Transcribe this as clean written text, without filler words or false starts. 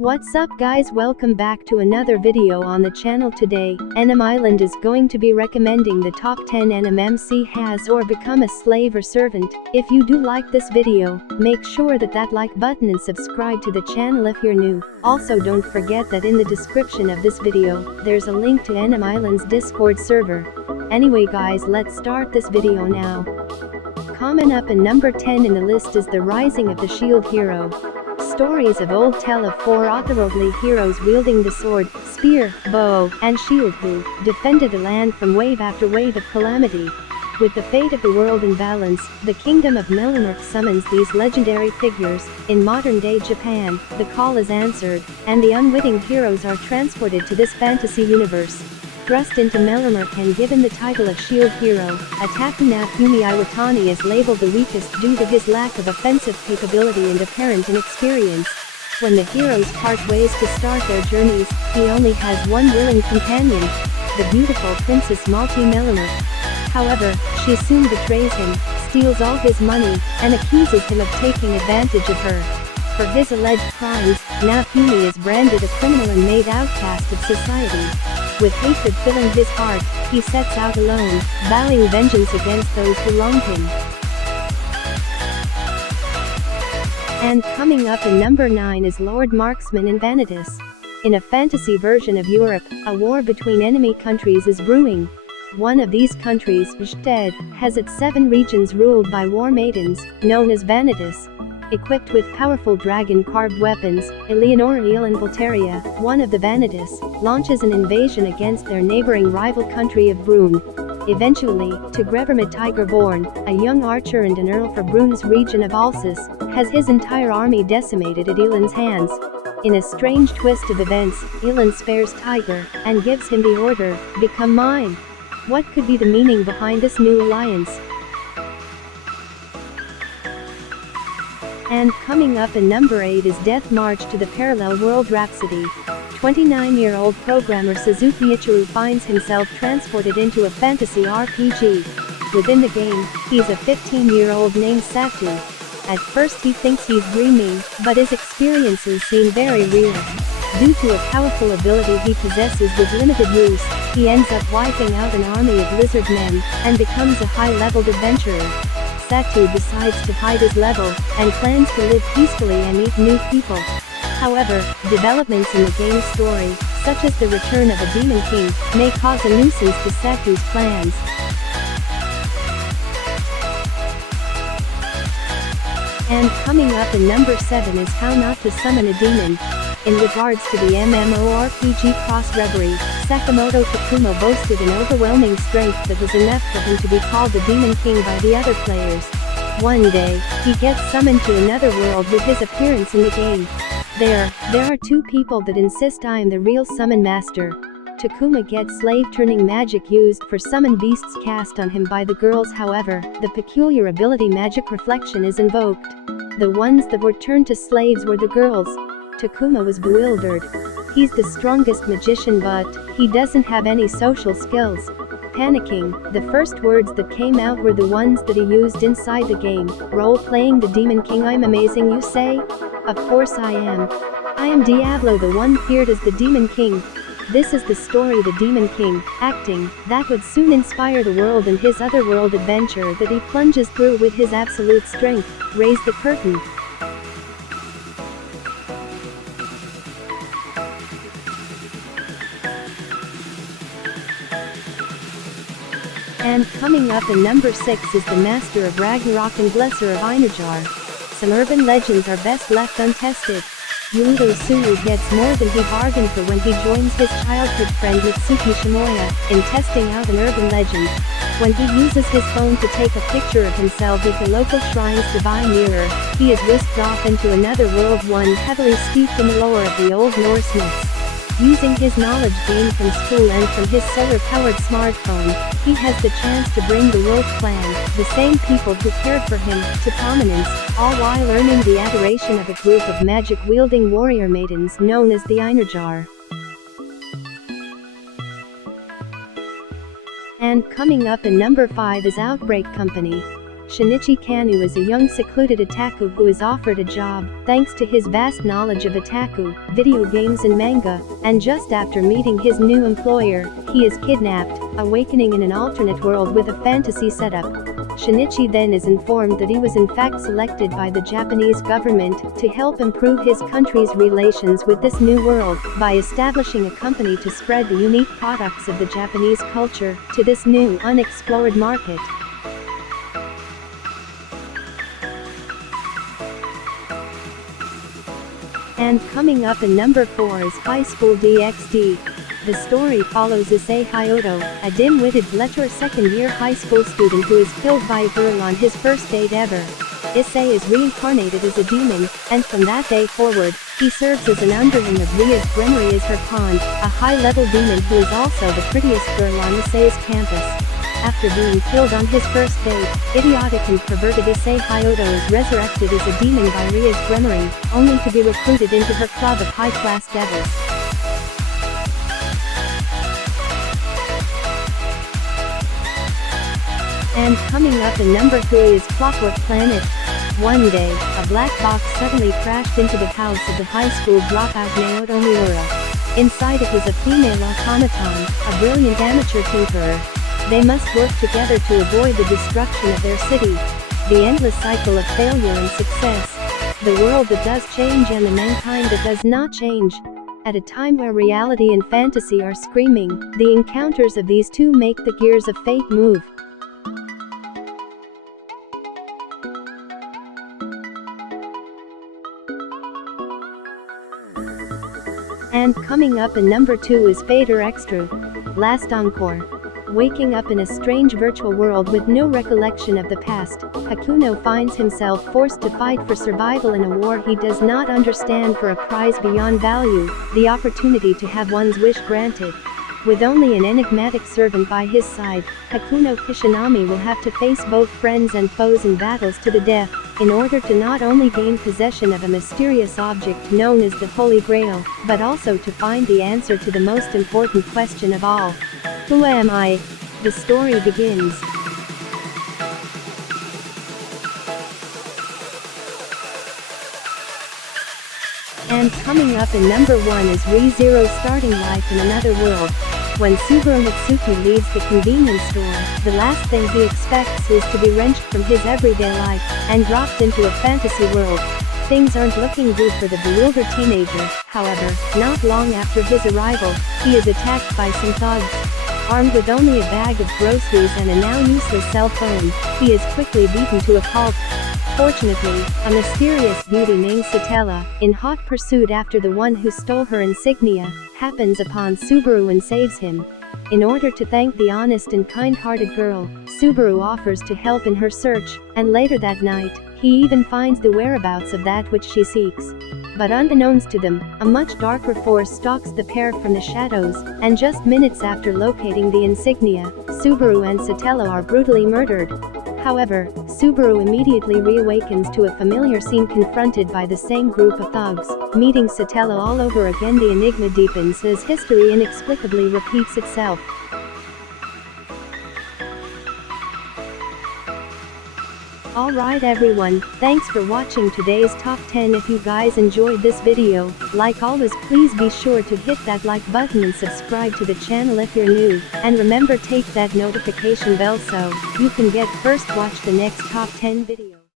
What's up guys, welcome back to another video on the channel. Today, animefromrobin is going to be recommending the top 10 animefromrobin or become a slave or servant. If you do like this video, make sure that like button and subscribe to the channel if you're new. Also don't forget that in the description of this video, there's a link to animefromrobin's Discord server. Anyway guys, let's start this video now. Coming up in number 10 in the list is the rising of the shield hero. Stories of old tell of four otherworldly heroes wielding the sword, spear, bow, and shield who defended the land from wave after wave of calamity. With the fate of the world in balance, the kingdom of ᴜsᴇᴅ summons these legendary figures. In modern-day Japan, the call is answered, and the unwitting heroes are transported to this fantasy universe. Thrust into ᴜsᴇᴅ and given the title of shield hero, ᴜsᴇᴅ is labeled the weakest due to his lack of offensive capability and apparent inexperience. When the heroes part ways to start their journeys, he only has one willing companion, the beautiful Princess ᴜsᴇᴅ. However, she soon betrays him, steals all his money, and accuses him of taking advantage of her. For his alleged crimes, ᴜsᴇᴅ is branded a criminal and made outcast of society. With hatred filling his heart, he sets out alone, vowing vengeance against those who wronged him. And coming up in number 9 is Lord Marksman in ᴜsᴇᴅ. In a fantasy version of Europe, a war between enemy countries is brewing. One of these countries, ᴜsᴇᴅ, has its 7 regions ruled by war maidens, known as ᴜsᴜᴅ. Equipped with powerful dragon-carved weapons, Eleonora Voltaria, one of the ᴜsᴜᴅ, launches an invasion against their neighboring rival country of Brünn. Eventually, ᴜsᴇᴅ, a young archer and an earl for Brünn's region of Alsace, has his entire army decimated at Elan's hands. In a strange twist of events, Elan spares Tiger, and gives him the order, "Become mine." What could be the meaning behind this new alliance? And coming up in number 8 is Death March to the Parallel World Rhapsody. 29-year-old programmer sᴏɪ finds himself transported into a fantasy RPG. Within the game, he's a 15-year-old named Satu. At first he thinks he's dreaming, but his experiences seem very real. Due to a powerful ability he possesses with limited use, he ends up wiping out an army of lizard men, and becomes a high-leveled adventurer. Satu decides to hide his level, and plans to live peacefully and meet new people. However, developments in the game's story, such as the return of a demon king, may cause a nuisance to Satu's plans. And coming up in number 7 is How Not to Summon a Demon. In regards to the MMORPG cross-reverie, Sakamoto Takuma boasted an overwhelming strength that was enough for him to be called the Demon King by the other players. One day, he gets summoned to another world with his appearance in the game. There are 2 people that insist I am the real summon master. Takuma gets slave-turning magic used for summon beasts cast on him by the girls. However, the peculiar ability Magic Reflection is invoked. The ones that were turned to slaves were the girls. Takuma was bewildered. He's the strongest magician, but he doesn't have any social skills. Panicking, the first words that came out were the ones that he used inside the game. Role-playing the Demon King. I'm amazing, you say? Of course I am. I am Diablo, the one feared as the Demon King. This is the story the Demon King, acting, that would soon inspire the world in his otherworld adventure that he plunges through with his absolute strength. Raise the curtain. And coming up in number 6 is the Master of Ragnarok and Blesser of Einherjar. Some urban legends are best left untested. ᴜsᴇᴅ gets more than he bargained for when he joins his childhood friend ᴜsᴇᴅ in testing out an urban legend. When he uses his phone to take a picture of himself with the local shrine's divine mirror, he is whisked off into another world, one heavily steeped in the lore of the Old Norse myths. Using his knowledge gained from school and from his solar-powered smartphone, he has the chance to bring the Wolf Clan, the same people who cared for him, to prominence, all while earning the adoration of a group of magic-wielding warrior maidens known as the Einherjar. And coming up in number 5 is Outbreak Company. sᴍᴜsɪᴄ is a young secluded otaku who is offered a job, thanks to his vast knowledge of otaku, video games and manga, and just after meeting his new employer, he is kidnapped, awakening in an alternate world with a fantasy setup. sᴍᴜsɪᴄ then is informed that he was in fact selected by the Japanese government to help improve his country's relations with this new world by establishing a company to spread the unique products of the Japanese culture to this new unexplored market. And coming up in number 4 is High School DxD. The story follows Issei Hyoto, a dim-witted bletcher second-year high school student who is killed by a girl on his first date ever. Issei is reincarnated as a demon, and from that day forward, he serves as an underling of ᴜsᴇᴅ as her pawn, a high-level demon who is also the prettiest girl on Issei's campus. After being killed on his first date, idiotic and perverted Issei Hyoto is resurrected as a demon by ᴜsᴇᴅ, only to be recruited into her club of high-class devils. And coming up in number 3 is Clockwork Planet. One day, a black box suddenly crashed into the house of the high school dropout Naoto Miura. Inside it was a female automaton, a brilliant amateur tinkerer. They must work together to avoid the destruction of their city. The endless cycle of failure and success. The world that does change and the mankind that does not change. At a time where reality and fantasy are screaming, the encounters of these two make the gears of fate move. And coming up in number 2 is Fader Extra. Last encore. Waking up in a strange virtual world with no recollection of the past, Hakuno finds himself forced to fight for survival in a war he does not understand for a prize beyond value, the opportunity to have one's wish granted. With only an enigmatic servant by his side, Hakuno Kishinami will have to face both friends and foes in battles to the death, in order to not only gain possession of a mysterious object known as the Holy Grail, but also to find the answer to the most important question of all. Who am I? The story begins. And coming up in number 1 is ReZero starting life in another world. When Subaru Mitsuki leaves the convenience store, the last thing he expects is to be wrenched from his everyday life and dropped into a fantasy world. Things aren't looking good for the bewildered teenager. However, not long after his arrival, he is attacked by some thugs. Armed with only a bag of groceries and a now useless cell phone, he is quickly beaten to a pulp. Fortunately, a mysterious beauty named Satella, in hot pursuit after the one who stole her insignia, happens upon Subaru and saves him. In order to thank the honest and kind-hearted girl, Subaru offers to help in her search, and later that night, he even finds the whereabouts of that which she seeks. But unbeknownst to them, a much darker force stalks the pair from the shadows, and just minutes after locating the insignia, Subaru and Satella are brutally murdered. However, Subaru immediately reawakens to a familiar scene confronted by the same group of thugs. Meeting Satella all over again, the enigma deepens as history inexplicably repeats itself. Alright everyone, thanks for watching today's top 10. If you guys enjoyed this video, like always please be sure to hit that like button and subscribe to the channel if you're new, and remember take that notification bell so you can get first watch the next top 10 video.